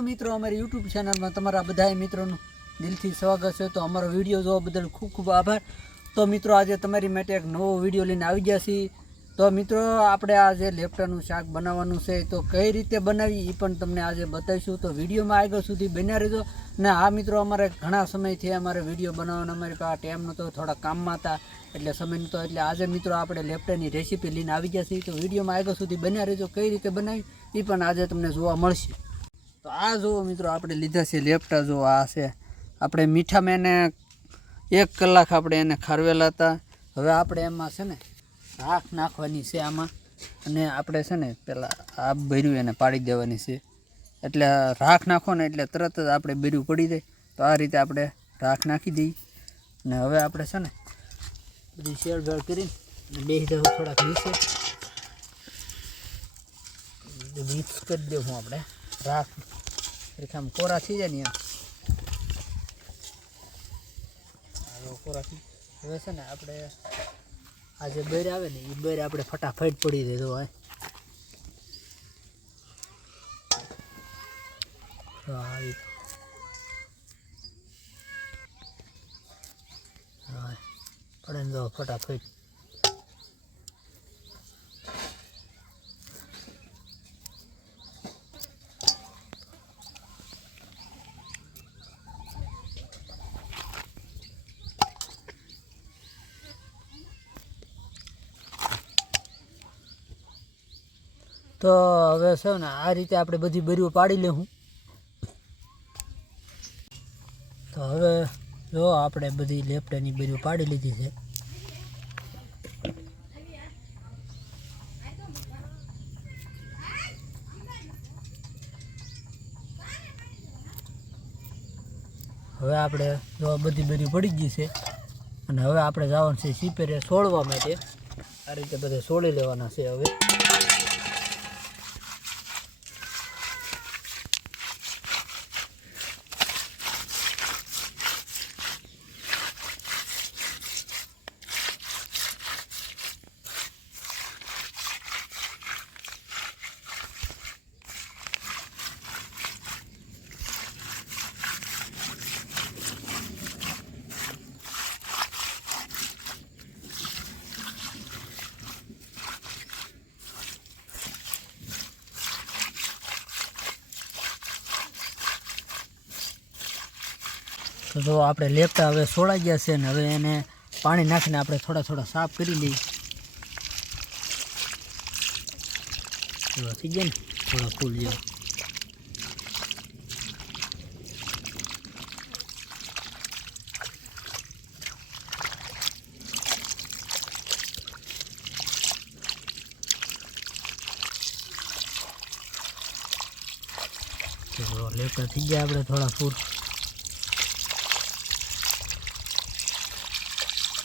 Hello મિત્રો, અમારી YouTube ચેનલમાં તમારા બધા મિત્રોનું દિલથી સ્વાગત છે। તો અમારો વિડીયો જોવા બદલ ખૂબ ખૂબ આભાર। તો મિત્રો, આજે તમારી માટે એક નવો વિડીયો લઈને આવી ગયા છીએ। તો મિત્રો, આપણે આજે લેપટાનું શાક બનાવવાનું છે, તો કઈ રીતે બનાવી એ પણ તમને આજે બતાવીશું। તો વિડીયોમાં આગળ સુધી બન્યા રહેજો। ને આ મિત્રો, અમારે ઘણા સમયથી અમારે વિડીયો બનાવવાનો અમારી પાસે ટાઈમ નહોતો, થોડા કામમાં હતા એટલે સમય નહોતો, એટલે આજે મિત્રો આપણે લેપટાની રેસીપી લઈને આવી ગયા છીએ। તો વિડીયોમાં આગળ સુધી બન્યા રહેજો, કઈ રીતે બનાવી એ પણ આજે તમને જોવા મળશે। તો આ જુઓ મિત્રો, આપણે લીધા છે લેપટા। જો આ છે આપણે મીઠામાં એને 1 કલાક આપણે એને ખારવેલા હતા। હવે આપણે એમાં છે ને રાખ નાખવાની છે આમાં, અને આપણે છે ને પેલા આ બર્યું એને પાડી દેવાની છે। એટલે રાખ નાખો ને એટલે તરત જ આપણે બર્યું પડી જાય। તો આ રીતે આપણે રાખ નાખી દઈએ, અને હવે આપણે છે ને બધી શેર ભેળ કરીને બેસી દઉં થોડાક નીચે, મિક્સ કરી દેવું આપણે રાખ આમ કોરા થઈ જાય ને એમ કોરા થઈ। હવે છે ને આપણે આ જે બેર આવે ને એ બેર આપણે ફટાફટ પડી દે। તો આવી પડે ને, તો ફટાફટ તો હવે છે ને આ રીતે આપણે બધી બરીઓ પાડી લેવું। તો હવે જો આપણે બધી લેપટાની બરીઓ પાડી લીધી છે। હવે આપણે જો બધી બરીઓ પડી ગઈ છે, અને હવે આપણે જવાનું છે સીપેરે છોડવા માટે। આ રીતે બધે છોડી લેવાના છે। હવે તો જો આપણે લેપટા હવે છોડાઈ ગયા છે, ને હવે એને પાણી નાખીને આપણે થોડા થોડા સાફ કરી લઈએ। થઈ ગયા ને થોડા ફૂલ જેવા। તો લેપટા થઈ ગયા આપણે થોડા ફૂલ।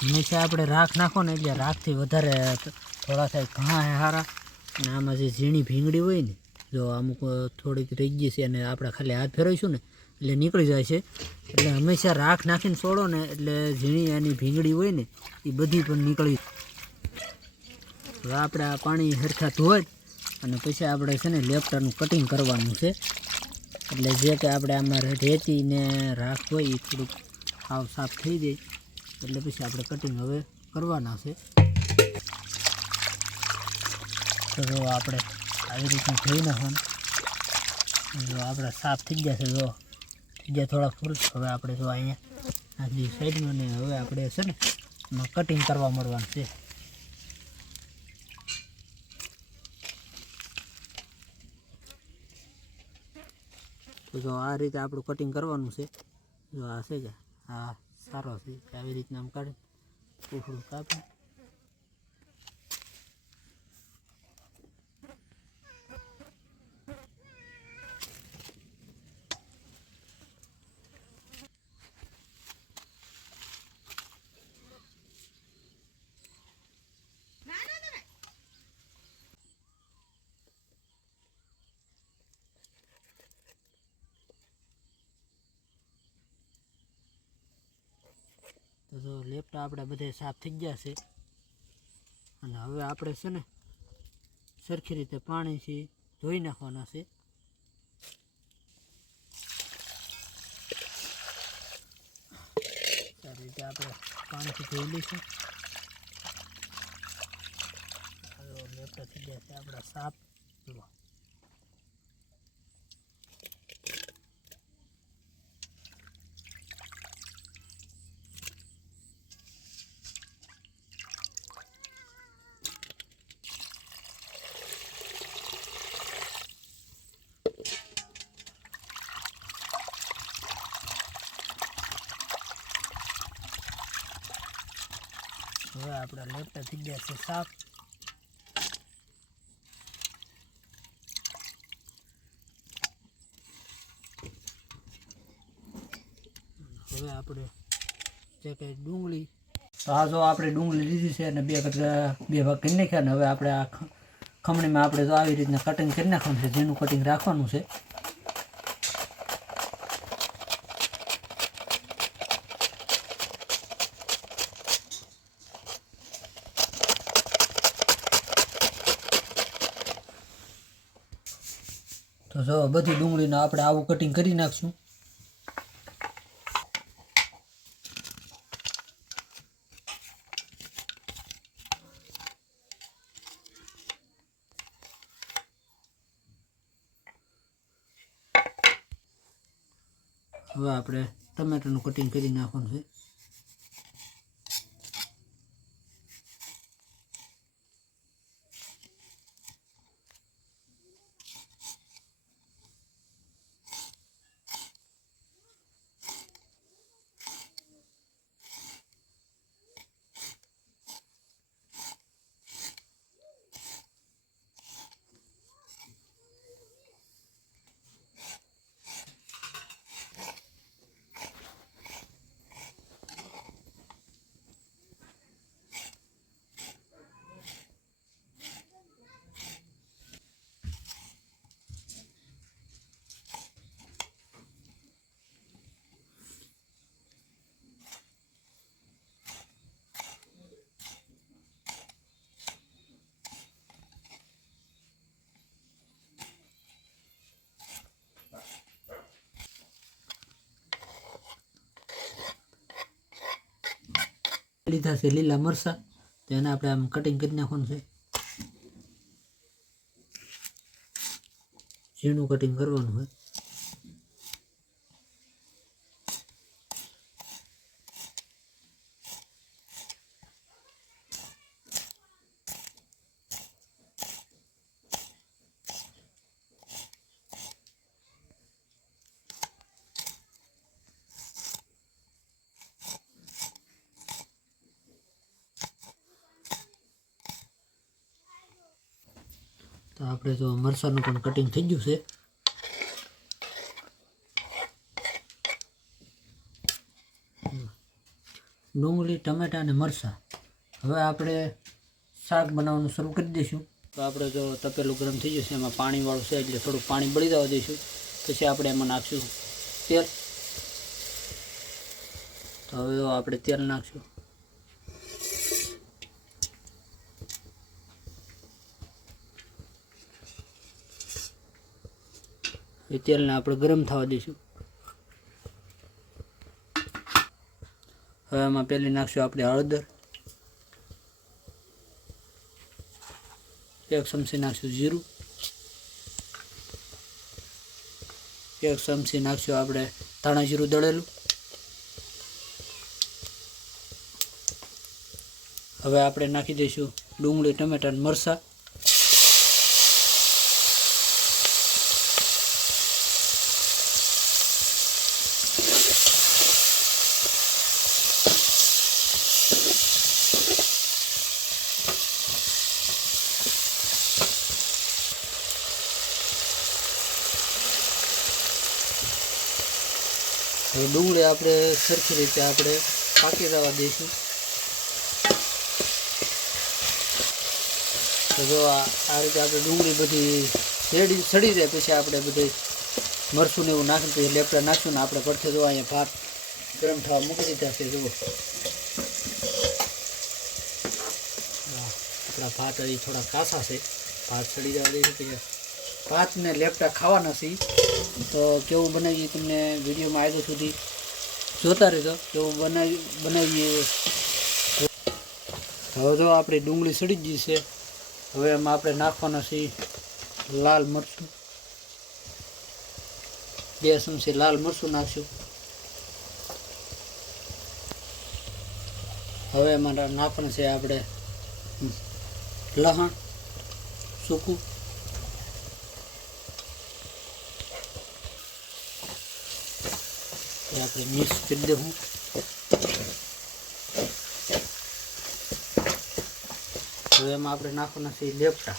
હંમેશા આપણે રાખ નાખો ને એટલે રાખથી વધારે થોડા થાય ઘણા હારા। અને આમાં જે ઝીણી ભીંગડી હોય ને, જો અમુક થોડીક રહી ગઈ છે અને આપણે ખાલી હાથ ફેરવીશું ને એટલે નીકળી જાય છે। એટલે હંમેશા રાખ નાખીને છોડો ને એટલે ઝીણી એની ભીંગડી હોય ને એ બધી પણ નીકળી। હવે આપણે આ પાણી હરખા ધોઈ અને પછી આપણે છે ને લેપટાનું કટિંગ કરવાનું છે। એટલે જે કે આપણે આમાં રેતી ને રાખ હોય એ થોડુંક સાવ સાફ થઈ જાય, એટલે પછી આપણે કટિંગ હવે કરવાના છે। તો જો આપણે આવી રીતનું ધોઈ નાખવાનું। જો આપણે સાફ થઈ ગયા છે, જો થઈ ગયા થોડા ફૂલ। હવે આપણે જો અહીંયા નાખી સાઈડમાં, ને હવે આપણે છે ને એમાં કટિંગ કરવા મળવાનું છે। તો જો આ રીતે આપણું કટિંગ કરવાનું છે। જો આ છે કે હા સારો છે, આવી રીતના આમ કાઢી પૂછડું કાપી। તો જો લેપટા આપણે બધે સાફ થઈ ગયા છે, અને હવે આપણે છે ને સરખી રીતે પાણીથી ધોઈ નાખવાના છે। આપણે પાણીથી ધોઈ લઈશું. લેપટા થઈ ગયા છે આપણા સાપ. જુઓ હવે આપણા લેપટા થઈ ગયા છે સાફ. હવે આપણે જે કંઈ ડુંગળી, તો આ જો આપણે ડુંગળી લીધી છે અને બે ભાગ કરી નાખ્યા. ને હવે આપણે આ ખમણીમાં આપણે તો આવી રીતના કટિંગ કરી નાખવાનું છે, જેનું કટિંગ રાખવાનું છે. તો જો બધી ડુંગળીને આપણે આવું કટિંગ કરી નાખશું. હવે આપણે ટમેટાનું કટિંગ કરી નાખવાનું છે. લીધા છે લીલા મરચાં, તો એને આપણે આમ કટિંગ કરી નાખવાનું છે. ઝીણું કટિંગ કરવાનું હોય. તો આપણે જો મરચાંનું પણ કટિંગ થઈ ગયું છે. ડુંગળી, ટમેટા અને મરચાં. હવે આપણે શાક બનાવવાનું શરૂ કરી દઈશું. તો આપણે જો તપેલું ગરમ થઈ જશે, એમાં પાણીવાળું છે એટલે થોડુંક પાણી બળી જવા દઈશું. પછી આપણે એમાં નાખશું તેલ. તો હવે આપણે તેલ નાખશું. એ તેલને આપણે ગરમ થવા દઈશું. હવે એમાં પહેલી નાખશું આપણે હળદર, 1 ચમચી નાખશું જીરું, 1 ચમચી નાખશું આપણે ધાણા જીરું દળેલું. હવે આપણે નાખી દઈશું ડુંગળી, ટમેટા અને મરચાં. હવે ડુંગળી આપણે સરખી રીતે આપણે પાકી જવા દઈશું. તો જો આ રીતે આપણે ડુંગળી બધી સડી જાય પછી આપણે બધું મરચું ને એવું નાખીને પછી લેપટા નાખ્યું ને આપણે પડખે જો અહીંયા ભાત ગરમ થવા મૂકી દીધા છે. જુઓ આપણા ભાત હજી થોડા કાસા છે, ભાત સડી જવા દઈશું. પછી ભાતને લેપટા ખાવાના છે. તો કેવું બનાવીએ તમને વિડીયોમાં આવ્યો સુધી જોતા રહેજો કેવું બનાવીએ. હવે જો આપણી ડુંગળી સડી ગઈ છે. હવે એમાં આપણે નાખવાના છે લાલ મરચું. 2 ચમચી લાલ મરચું નાખશું. હવે એમાં નાખવાનું છે આપણે લસણ સૂકું. આપણે મિક્સ કરી દઉં. હવે એમાં આપણે નાખવાના છે લેપટા.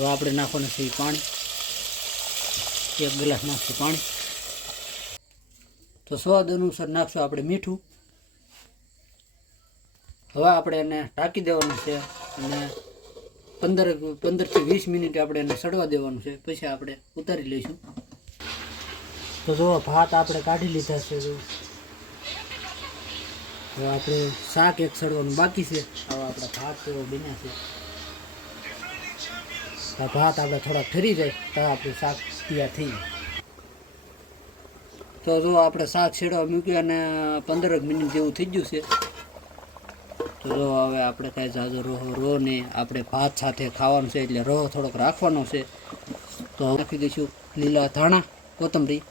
હવે આપણે નાખવાનું છે પાણી. 1 ગ્લાસ નાખશું પાણી. તો સ્વાદ અનુસાર નાખશું આપણે મીઠું. હવે આપણે એને ઢાંકી દેવાનું છે અને 15 થી 20 મિનિટ આપણે એને સડવા દેવાનું છે. પછી આપણે ઉતારી લઈશું. તો જો ભાત આપણે કાઢી લીધા છે. હવે આપણે શાક એક સડવાનું બાકી છે. હવે આપણા ભાત એવો બન્યા છે. ભાત આપણે થોડા ઠરી જાય તો આપણું શાક તૈયાર થઈ જાય. તો જો આપણે શાક છેડવા મૂક્યું અને 15 મિનિટ જેવું થઈ ગયું છે. તો જો હવે આપણે કાંઈ જાજો રહો ને આપણે ભાત સાથે ખાવાનું છે એટલે રહો થોડોક રાખવાનો છે. તો નાખી દઈશું લીલા ધાણા, કોથમરી.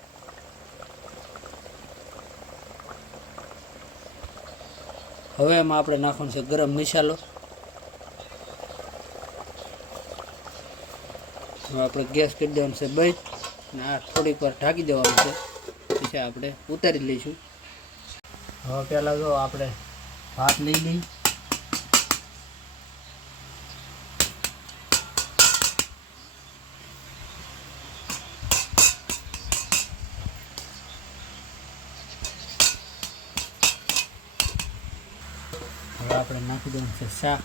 હવે એમાં આપણે નાખવાનો છે ગરમ મસાલો. હવે આપણે ગેસ કરી દેવાનું છે બંધ અને આ થોડીક વાર ઢાંકી દેવાનું છે. પછી આપણે ઉતારી લઈશું. હવે પહેલાં જો આપણે ભાત લઈ લઈ. હવે આપણે નાખી દેવાનું છે શાક.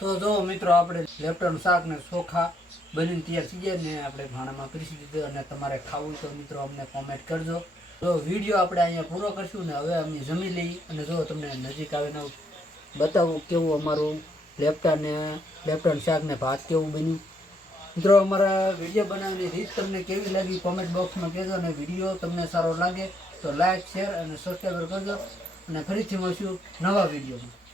તો જો મિત્રો આપણે લેપટોપનું શાક ને ચોખા બનીને તૈયાર થઈ જાય ને આપણે ભાણામાં પીરસી દીધું. અને તમારે ખાવું તો મિત્રો અમને કોમેન્ટ કરજો. તો વિડીયો આપણે અહીંયા પૂરો કરશું ને હવે અમે જમી લઈ અને જો તમને નજીક આવીને બતાવું કેવું અમારું લેપટોપ શાક ને ભાત કેવું બન્યું. મિત્રો અમારા વિડીયો બનાવવાની રીત તમને કેવી લાગી કોમેન્ટ બોક્સમાં કહેજો. અને વિડીયો તમને સારો લાગે તો લાઈક, શેર અને સબસ્ક્રાઈબર કરજો. અને ફરીથી મળશું નવા વિડીયોમાં.